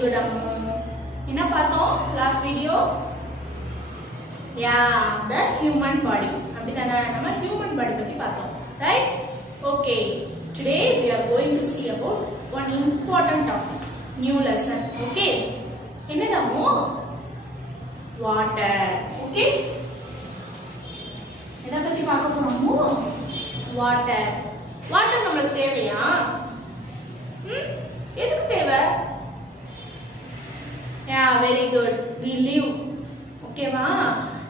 good Ammu. என்ன பார்த்தோம் last video? Yeah, the human body. அப்படிதானே நம்ம human body பத்தி பார்த்தோம். Right? Okay. Today we are going to see about one important topic. New lesson. Okay? என்னது Ammu? Water. Okay? என்ன பத்தி பார்க்க போறோம் அம்மு? Water. Water நமக்கு தேவையா? எதுக்கு தேவை? Yeah, very good. We live. ஓகேவா?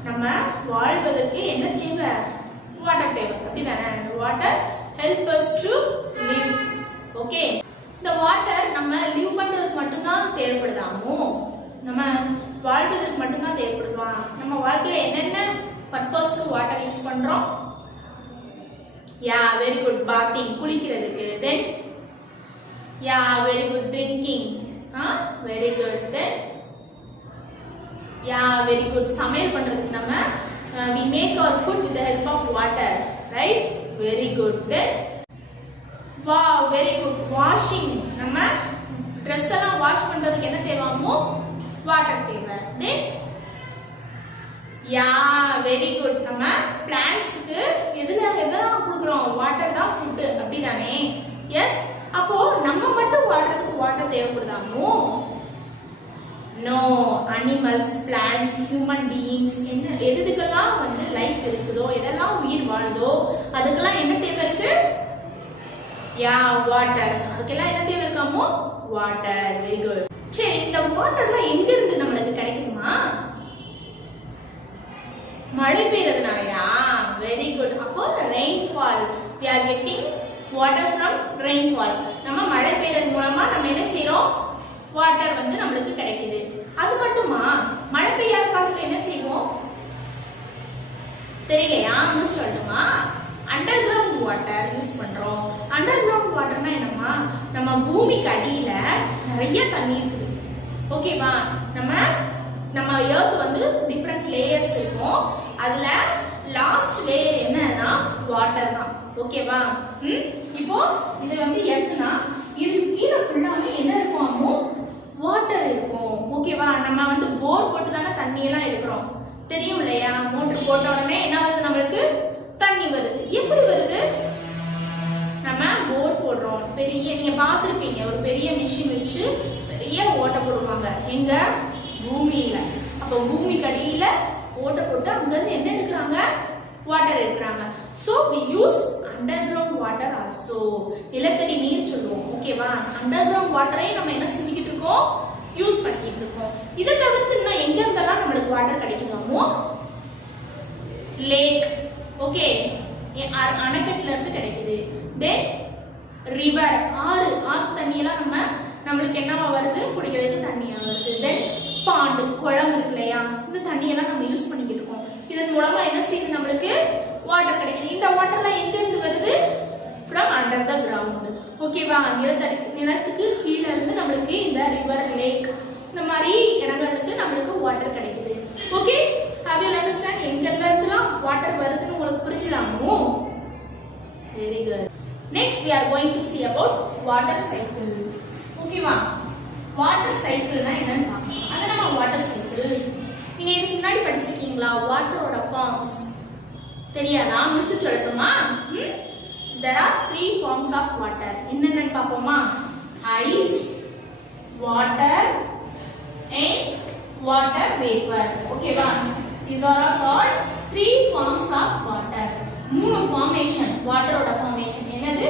நம்ம வாழ்வதற்கு என்ன தேவை? வாட்டர் தேவை. அப்படிதானே? Water help us to live. Okay. இந்த வாட்டர் நம்ம லிவ் பண்றதுக்கு மட்டும் தான் தேவைப்படுதாமோ? நம்ம வாழ்வதற்கு மட்டும் தான் தேவைப்படுதா? நம்ம வாழ்க்கையில என்னென்ன பர்பஸ்க்கு வாட்டர் யூஸ் பண்றோம்? Yeah, very good. Bathing, குளிக்கிறதுக்கு. Then yeah, very good. Drinking. Very good. Then yeah, very good. சமையல் பண்றதுக்கு நம்ம we make our food with the help of water, right? Very good. Then wow, very good. Washing, நம்ம dress எல்லாம் wash பண்றதுக்கு என்ன தேவைமோ water தேவை. Then yeah, very good. நம்ம பிளான்ட்ஸ்க்கு எதெல்லாம் கொடுக்குறோம்? வாட்டர் தான் ஃபுட். அப்படிதானே? எஸ். அப்போ நம்ம மட்டும் வாழ்றதுக்கு வாட்டர் தேவைப்படுதாமோ? No. Animals, plants, human beings என்ன எதுக்கெல்லாம் வந்து லைஃப் இருக்குதோ, எதெல்லாம் உயிர் வாழுதோ அதுக்கெல்லாம் என்ன தேவை இருக்கு? யா, வாட்டர். அதுக்கெல்லாம் என்ன தேவை இருக்காமோ? வாட்டர். Very good. சரி, இந்த வாட்டர்லாம் எங்க இருந்து நம்மளுக்கு கிடைக்குதுமா? மழை பெய்யறதுனாலயா? Very good. அப்போ rainfall. we are getting water from rainfall. நம்ம மழை பெய்யறது மூலமா நம்ம என்ன செய்றோம்? வாட்டர் வந்து நமக்கு கிடைக்குது. அது மட்டுமா? மழை பெய்யாத காலத்துல என்ன செய்வோம்? தெரியலையா? மிஸ் சொல்லட்டுமா? அண்டர் கிரவுண்ட் வாட்டர் யூஸ் பண்றோம். அண்டர் கிரவுண்ட் வாட்டர்னா என்னமா? நம்ம பூமிக்கு அடியில நிறைய தண்ணி இருக்குது. ஓகேவா? நம்ம எர்த் வந்து டிஃபரண்ட் லேயர்ஸ் இருக்கும். அதுல லாஸ்ட் லேயர் என்னன்னா வாட்டர் தான். ஓகேவா? இப்போ இது வந்து எர்த்னா இதுக்கு கீழே ஃபுல்லாமே என்ன இருக்குமோ வாட்டர் இருக்கும். ஓகேவா? நம்ம வந்து போர் போட்டு தானே தண்ணி எல்லாம் எடுக்கிறோம். தெரியும் இல்லையா? மோட்டர் போட்ட உடனே என்ன வருது? நம்மளுக்கு தண்ணி வருது. எப்படி வருது? நம்ம போர் போடுறோம். நீங்க பார்த்திருப்பீங்க, ஒரு பெரிய மிஷின் வச்சு பெரிய ஓட்டை போடுவாங்க. எங்க? பூமியில. அப்போ பூமிக்கு அடியில ஓட்டை போட்டு அங்க இருந்து என்ன எடுக்கிறாங்க? வாட்டர் எடுக்கிறாங்க. So we use underground water also. நிலத்தடி நீர் சொல்லுவோம். ஓகேவா? underground வாட்டரை நம்ம என்ன செஞ்சிட்டு இருக்கோம்? யூஸ் பண்ணிட்டு இருக்கோம். இத தவிர்த்து இன்னும் எங்க இருந்தெல்லாம் நமக்கு வாட்டர் கிடைக்குதாமோ? லேக். ஓகே. அணைக்கட்டுல இருந்து கிடைக்குது. Then river, ஆறு தண்ணி எல்லாம் நம்மளுக்கு என்னவா வருது? குடிக்கிறதுக்கு தண்ணியா வருது. Then பாண்டு, குளம் இருக்கு இல்லையா? இந்த தண்ணி எல்லாம் நம்ம யூஸ் பண்ணிக்கிட்டு இருக்கோம். இதன் மூலமா என்ன செய்யுது? நம்மளுக்கு வாட்டர் கிடைக்குது. இந்த வாட்டர்லாம் எங்க இருந்து வருது? from under the ground. ஓகேவா? நிலத்துக்கு கீழ இருந்து நம்மளுக்கு இந்த ரிவர், லேக் இந்த மாதிரி இடங்களுக்கு நம்மளுக்கு வாட்டர் கிடைக்குது. ஓகே? have you understand எங்கெல்ல இருந்துலாம் வாட்டர் வருதுன்னு உங்களுக்கு புரிஞ்சுதாமோ? Very good. next we are going to see about water cycle. ஓகேவா? வாட்டர் சைக்கிள்னா என்னன்னு பார்க்கலாம். அது நம்ம வாட்டர் சைக்கிள். நீங்க இதுக்கு முன்னாடி படிச்சிருக்கீங்களா? வாட்டரோட ஃபார்ம்ஸ் தெரியாதா? மிஸ் சொல்லட்டுமா? there are 3 forms of water. என்னென்னு பாப்போமா? ice, water and water vapor. ஓகேவா? these are all called 3 forms of water. 3 formation வாட்டரோட formation என்னது?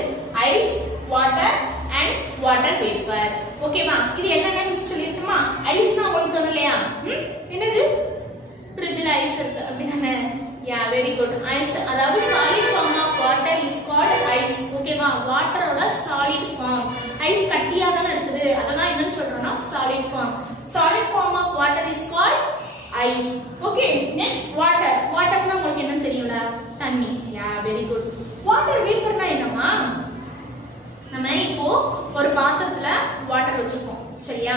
ice, water and water vapor. ஓகேவா? இது என்னன்னு மிஸ் சொல்லிட்டுமா? ஐஸ்னா உங்களுக்கு தோணும் இல்லையா? என்னது? ஃப்ரிட்ஜ்ல ஐஸ் இருக்கு அப்படிதானே? Yeah, very good. ஐஸ் அதாவது solid form of water is called ice. ஓகேவா? வாட்டரோட சாலிட் ஃபார்ம். ஐஸ் கட்டியா தான இருக்குது. அததான் என்னன்னு சொல்றோம்னா solid form. Solid form of water is called ice. Okay? Next water. வாட்டர்னா உங்களுக்கு என்னன்னு தெரியும்ல? தண்ணி. Yeah, very good. வாட்டர் வேப்பர்னா என்னமா? நம்ம இப்போ ஒரு பாத்திரத்துல வாட்டர் வச்சுப்போம். சரியா?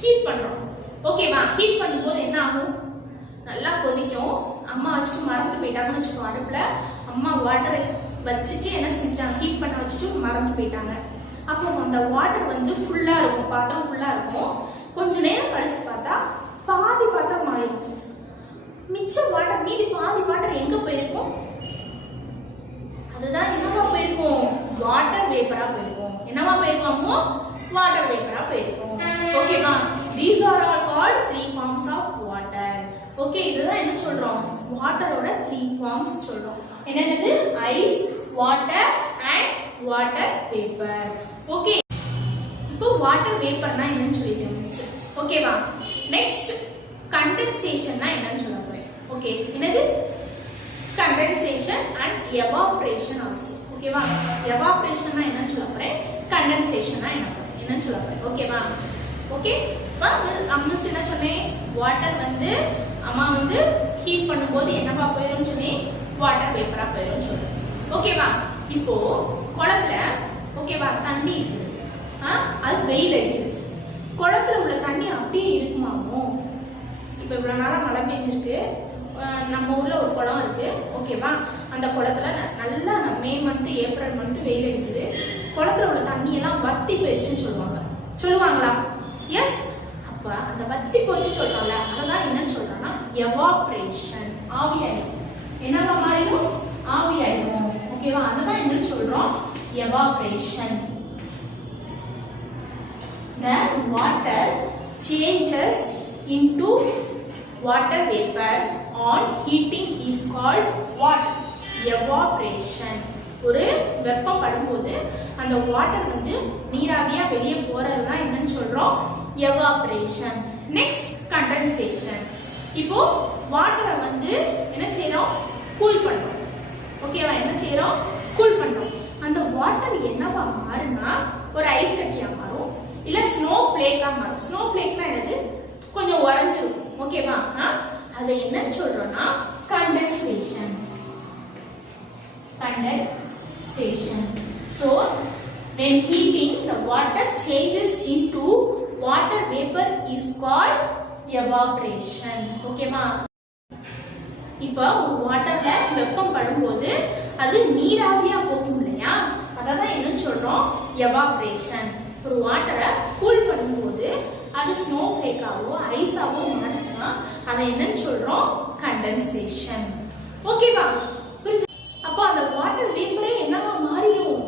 ஹீட் பண்றோம். ஓகேவா? ஹீட் பண்ணும்போது என்ன ஆகும்? நல்லா கொதிக்கும். அம்மா வச்சுட்டு மறந்து போயிட்டாங்கன்னு வச்சுக்கோ. அடுப்புல அம்மா வாட்டரை வச்சுட்டு என்ன செஞ்சிட்டாங்க? ஹீட் பண்ண வச்சுட்டு மறந்து போயிட்டாங்க. அப்போ அந்த வாட்டர் வந்து ஃபுல்லா இருக்கும், பாத்திரம் ஃபுல்லா இருக்கும். கொஞ்ச நேரம் கழிச்சு பார்த்தா பாதி பாத்திரம் ஆயிடும். மிச்ச வாட்டர், மீதி பாதி வாட்டர் எங்க போயிருக்கும்? அதுதான் என்னவா போயிருக்கும்? வாட்டர் வேப்பரா போயிருக்கும். என்னவா போயிருக்கோமோ? வாட்டர் வேப்பரா போயிருக்கும். ஓகேவா? These are all called three forms of water. Okay, இதுதான் என்ன சொல்றோம்? வாட்டரோட த்ரீ ஃபார்ம்ஸ் சொல்றோம். என்னது? Ice, water and water vapour. Okay, இப்போ வாட்டர் வேப்பர்னா என்னன்னு சொல்லிட்டேன் மிஸ். ஓகேவா? நெக்ஸ்ட் கண்டென்சேஷன்னா என்னன்னு சொல்ல போறேன். ஓகே, என்னது? Condensation and evaporation also. ஓகேவா? எவாபரேஷன்னா என்னன்னு சொல்ல போறேன், கண்டென்சேஷன்னா என்னன்னு சொல்ல போறேன். ஓகேவா? ஓகே, மிஸ் என்ன சொன்னேன்? வாட்டர் வந்து அம்மா வந்து ஹீட் பண்ணும்போது என்னவா போயிடும் சொன்னேன்? வாட்டர் வேப்பரா போயிடும் சொல்றேன். ஓகேவா? இப்போ குளத்துல ஓகேவா தண்ணி இருக்குது, அது வெயில் அடிக்குது. குளத்துல உள்ள தண்ணி அப்படியே இருக்குமாமோ? இப்போ இவ்வளவு நாளா மழை பெஞ்சிருக்கு, நம்ம ஊர்ல ஒரு குளம் இருக்கு. ஓகேவா? அந்த குளத்துல நல்லா மே மந்த் ஏப்ரல் மந்த் வெயில் அடிக்குது. குளத்துல உள்ள தண்ணி எல்லாம் வத்தி போயிடுச்சுன்னு சொல்லுவாங்களா? எஸ். அப்ப அந்த வத்தி போயிடுச்சு சொல்றாங்கல்ல, அதான் என்னன்னு சொல்றோம்னா எவாபரேஷன். ஆவியாயிடும். என்னவா மாறிடும்? ஆவியாயிடும். ஓகேவா? அதான் என்னன்னு சொல்றோம்? Evaporation. The water changes into water vapor on heating is called what? Evaporation. ஒரு வெப்பம் படும்போது அந்த வாட்டர் வந்து நீராவியா வெளியே போறது தான் என்னன்னு சொல்றோம்? எவாபரேஷன். Next condensation. இப்போ வாட்டரை வந்து என்ன செய்யறோம்? கூல் பண்றோம். ஓகேவா? என்ன செய்யறோம்? கூல் பண்றோம். அந்த வாட்டர் என்னவா மாறுனா ஒரு ஐஸ் கட்டியா மாறும், இல்ல ஸ்னோ ஃப்ளேக்கா மாறும். ஸ்னோ ஃப்ளேக்னா என்னது? கொஞ்சம் உறைஞ்சிருக்கும். ஓகேவா? அதை என்னன்னு சொல்றோம்னா condensation. Condensation. So when heating, the water changes into water vapor is called evaporation. ஓகேவா? இப்போ ஒரு வாட்டர்ல வெப்பம் படும்போது அது நீராவியா போகும் இல்லையா? அதான் என்னன்னு சொல்றோம்? எவாபரேஷன். ஒரு வாட்டரை கூல் பண்ணும்போது அது ஸ்னோ ஃப்ளேக்காவோ ஐஸாவோ மாறிச்சுன்னா அதை என்னன்னு சொல்றோம்? கண்டென்சேஷன். ஓகேவா? அப்போ அந்த வாட்டர் வேப்பரே என்னவா மாறிடும்?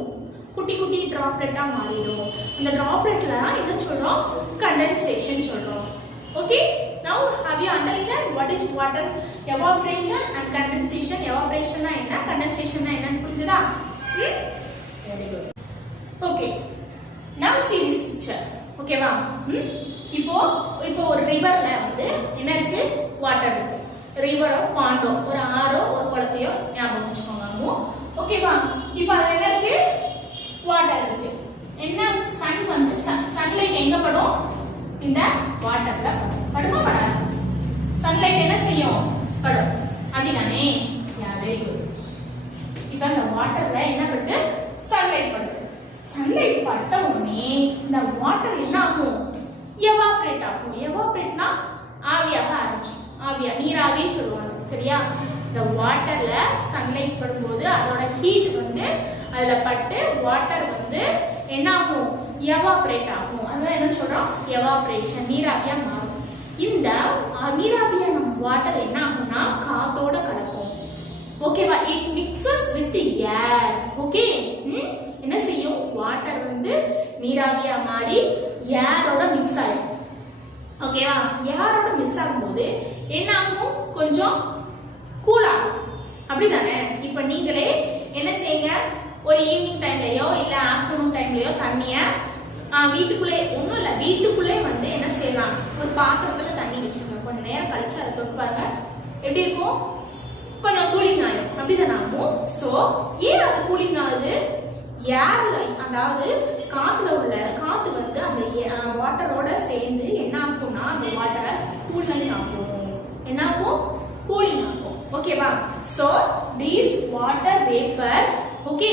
குட்டி குட்டி டிராப்லெட்டா மாறிடும். அந்த டிராப்லெட்ல என்ன சொல்றோம்? கண்டென்சேஷன் சொல்றோம். Okay, now have you understand what is water evaporation and condensation? evaporation னா என்ன, condensation னா என்னன்னு புரிஞ்சுதா? very good. okay, now see this picture. ஓகேவா? இப்போ ஒரு ரிவர்ல வந்து என்ன இருக்கு? வாட்டர் இருக்கு. ரிவரோ பாண்டோ ஒரு ஆறோ ஒரு குளத்தையோ ஞாபகம் வச்சுக்கோங்க. ஓகேவா? இப்போ அதுல என்ன இருக்கு? வாட்டர் இருக்கு. என்ன சன் வந்து சன்லைட் எங்க படும்? இந்த வாட்டர்ல படுமா படாது? சன்லைட் என்ன செய்யும்? படும். அப்படிதானே? Very good. இப்போ அந்த வாட்டர்ல என்ன படுது? சன்லைட் படுது. சன்லைட் பட்ட உடனே இந்த வாட்டர் என்ன ஆகும்? எவாபரேட் ஆகும். எவாபரேட்னா ஆவியாக ஆரம்பிக்கும். ஆவியா நீராவி சொல்லுவாங்க. சரியா? இந்த வாட்டர்ல சன்லைட் படும்போது அதோட ஹீட் வந்து அதுல பட்டு வாட்டர் வந்து என்ன ஆகும்? எவாபரேட் ஆகும். அதான் என்ன சொல்றோம்? எவாபரேஷன். நீராவியா மாறும். இந்த நீராவியா நம்ம வாட்டர் என்ன ஆகும்னா காத்தோட கலக்கும். ஓகேவா? It mixes with air. Okay, என்ன செய்யும்? வாட்டர் வந்து நீராவியா மாறி ஏரோட மிக்ஸ் ஆயிடும். ஓகேவா? ஏரோட மிக்ஸ் ஆகும்போது என்ன ஆகும்? கொஞ்சம் கூலா. அப்படிதானே? இப்ப நீங்களே என்ன செய்யுங்க? ஒரு ஈவினிங் டைம்லயோ இல்ல ஆஃப்டர்நூன் டைம்லயோ தண்ணிய வீட்டுக்குள்ளே ஒன்றும் இல்லை வீட்டுக்குள்ளே வந்து என்ன செய்யலாம்? ஒரு பாத்திரத்துல தண்ணி வச்சுக்கோங்க. கொஞ்சம் நேரம் கழிச்சு அதை தொட்டு பாருங்க, எப்படி இருக்கும்? கொஞ்சம் கூலிங் ஆயிடும். அப்படிதானே ஆகும்? ஸோ ஏன் அது கூலிங் ஆகுது? ஏர்ல, அதாவது காத்துல உள்ள காத்து வந்து அந்த வாட்டரோட சேர்ந்து என்ன ஆகும்னா அந்த வாட்டரை கூலிங் ஆகும். என்ன ஆகும்? கூலிங் ஆகும். ஓகேவா? So these water vapour okay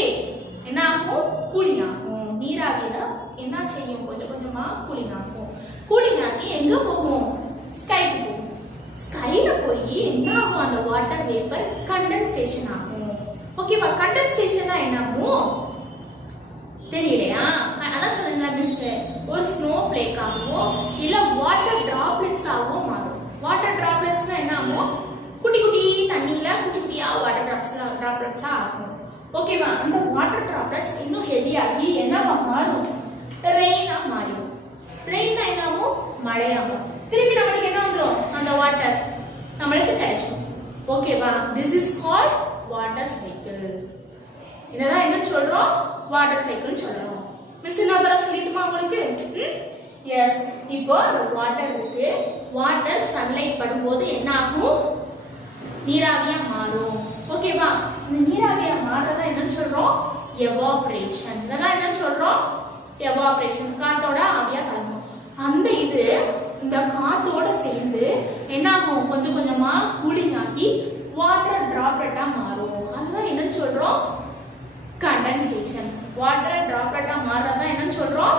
என்ன ஆகும்? கூலிங் ஆகும். நீராவியில என்ன செய்யும்? கொஞ்சம் கொஞ்சமா கூலிங் ஆகும். கூலிங் ஆகி எங்க போகும்? ஸ்கைக்கு போகும். ஸ்கைல போய் என்ன ஆகும்? அந்த வாட்டர் வேப்பர் கண்டென்சேஷன் ஆகும். ஓகேவா? கண்டென்சேஷனா என்ன ஆகும்? தெரியலையா? ஒரு ஸ்னோ ஃப்ளேக் ஆகவோ இல்ல வாட்டர் டிராப்லெட்ஸ் ஆகவோ மாறும். வாட்டர் டிராப்லெட்ஸ்னா என்ன ஆகும்? குட்டி குட்டி தண்ணியில குட்டி குட்டியா வாட்டர் டிராப்லெட்ஸா ஆகும். ஓகேவா? அந்த வாட்டர் டிராப்லெட்ஸ் இன்னும் ஹெவியாகி என்னவா மாறும்? ரெயினா மாறிடும். ரெயின்னா என்ன ஆகும்? மழையாகும். திருப்பி நம்மளுக்கு என்ன வந்துடும்? அந்த வாட்டர் நம்மளுக்கு கிடைக்கும். ஓகேவா? This is called water cycle. இததான் என்ன சொல்றோம்? வாட்டர் சைக்கிள் சொல்றோம். மிஸ் இன்னொரு தடவை சொல்லிட்டுமா உங்களுக்கு? எஸ். இப்போ வாட்டர் இருக்கு. வாட்டர் சன்லைட் படும்போது என்ன ஆகும்? நீராவியா மாறும். ஓகேவா? இந்த நீராவியா மாறதா என்ன சொல்றோம்? எவாபரேஷன். இததான் என்ன சொல்றோம்? எவாபரேஷன். காத்தோட ஆவியா கலக்கும். அந்த இது இந்த காத்தோட சேர்ந்து என்ன ஆகும்? கொஞ்சம் கொஞ்சமா கூலிங் ஆகி வாட்டர் டிராப்லெட்டா மாறும். அதுதான் என்ன சொல்றோம்? கண்டென்சேஷன். வாட்டர் டிராப்லெட்டா மாறதா என்ன சொல்றோம்?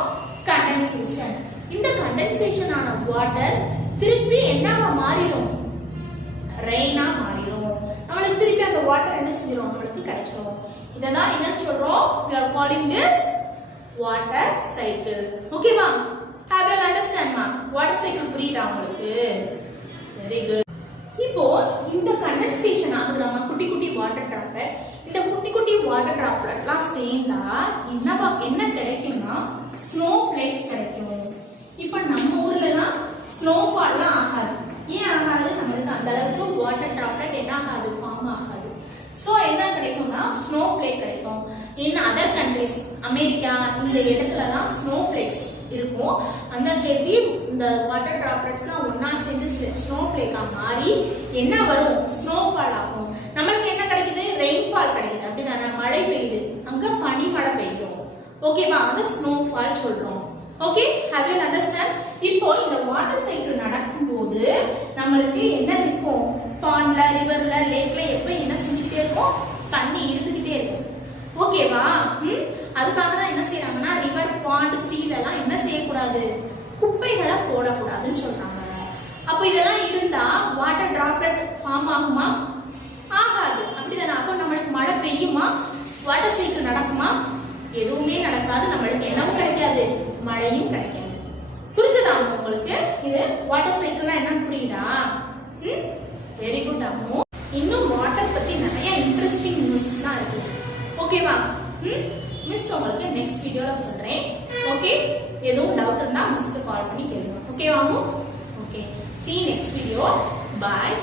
கண்டென்சேஷன். இந்த கண்டென்சேஷன் ஆன வாட்டர் திருப்பி என்னவா மாறிடும்? ரெயினா மாறிடும். நம்மளுக்கு திருப்பி அந்த வாட்டர் என்ன செஞ்சிரும்? நம்மளுக்கு கிடைச்சிரும். இததான் என்ன சொல்றோம்? we are calling this water cycle. ஓகேவா? have you understand ma? water cycle புரியுதா உங்களுக்கு? very good. இப்போ இந்த கண்டென்சேஷன் ஆகுது நம்ம குட்டி குட்டி வாட்டர் டிராப்லெட். இந்த குட்டி குட்டி வாட்டர் டிராப்லெட்லாம் சேர்ந்தா என்ன கிடைக்கும்னா ஸ்னோ ஃப்ளேக்ஸ் கிடைக்கும். இப்போ நம்ம ஊர்லலாம் ஸ்னோஃபால்லாம் ஆகாது. ஏன் ஆகாது? நம்மளுக்கு அந்த அளவுக்கு வாட்டர் டிராப்லெட் என்ன ஆகாது? ஃபார்ம் ஆகாது. ஸோ என்ன கிடைக்கும்னா ஸ்னோ ஃப்ளேக் கிடைக்கும். இன் அதர் கண்ட்ரிஸ் அமெரிக்கா இந்த இடத்துலலாம் ஸ்னோ ஃப்ளேக்ஸ் இருக்கும். அந்த ஹெவி இந்த வாட்டர் டிராப்லெட்ஸ்லாம் ஒன்னா சேர்ந்து ஸ்னோ ஃப்ளேக்கா மாறி என்ன வரும்? ஸ்னோஃபால் ஆகும். நம்மளுக்கு என்ன கிடைக்குது? ரெயின்ஃபால் கிடைக்குது. அப்படிதானே? மழை பெய்யுது. அங்க பனி மழை பெய்யும். ஓகேவா? அது ஸ்னோஃபால் சொல்றோம். Okay, have you understand? இப்போ இந்த வாட்டர் சைக்கிள் நடக்கும்போது நம்மளுக்கு என்ன இருக்கும்? பாண்ட்ல, ரிவர்ல, லேக்ல எப்ப என்ன செஞ்சுட்டே இருக்கும்? தண்ணி இருந்துகிட்டே இருக்கும். ஓகேவா? அதுக்காக தான் என்ன செய்யறாங்கன்னா ரிவர், பாண்ட், சீலெல்லாம் என்ன செய்யக்கூடாது? குப்பைகளை போடக்கூடாதுன்னு சொல்றாங்க. அப்போ இதெல்லாம் இருந்தா வாட்டர் டிராப்லெட் ஃபார்ம் ஆகுமா? ஆகாது. அப்படிதானே? அப்போ நம்மளுக்கு மழை பெய்யுமா? வாட்டர் சைக்கிள் நடக்குமா? எதுவுமே நடக்காது. நம்மளுக்கு என்னவும் கிடைக்காது, மழையும் கிடைக்காது. புரிஞ்சதா உங்களுக்கு? இது வாட்டர் சைக்கிள்னா என்னன்னு புரியுதா? Very good Ammu. இன்னும் வாட்டர் பத்தி நிறைய இன்ட்ரெஸ்டிங் நியூஸஸ்லாம் இருக்கு. ஓகேவா? மிஸ் உங்களுக்கு நெக்ஸ்ட் வீடியோல சொல்றேன். ஓகே, எதுவும் டவுட் இருந்தா மிஸ்க்கு கால் பண்ணி கேளுங்க. ஓகேவா Ammu? Okay, see you next video. Bye.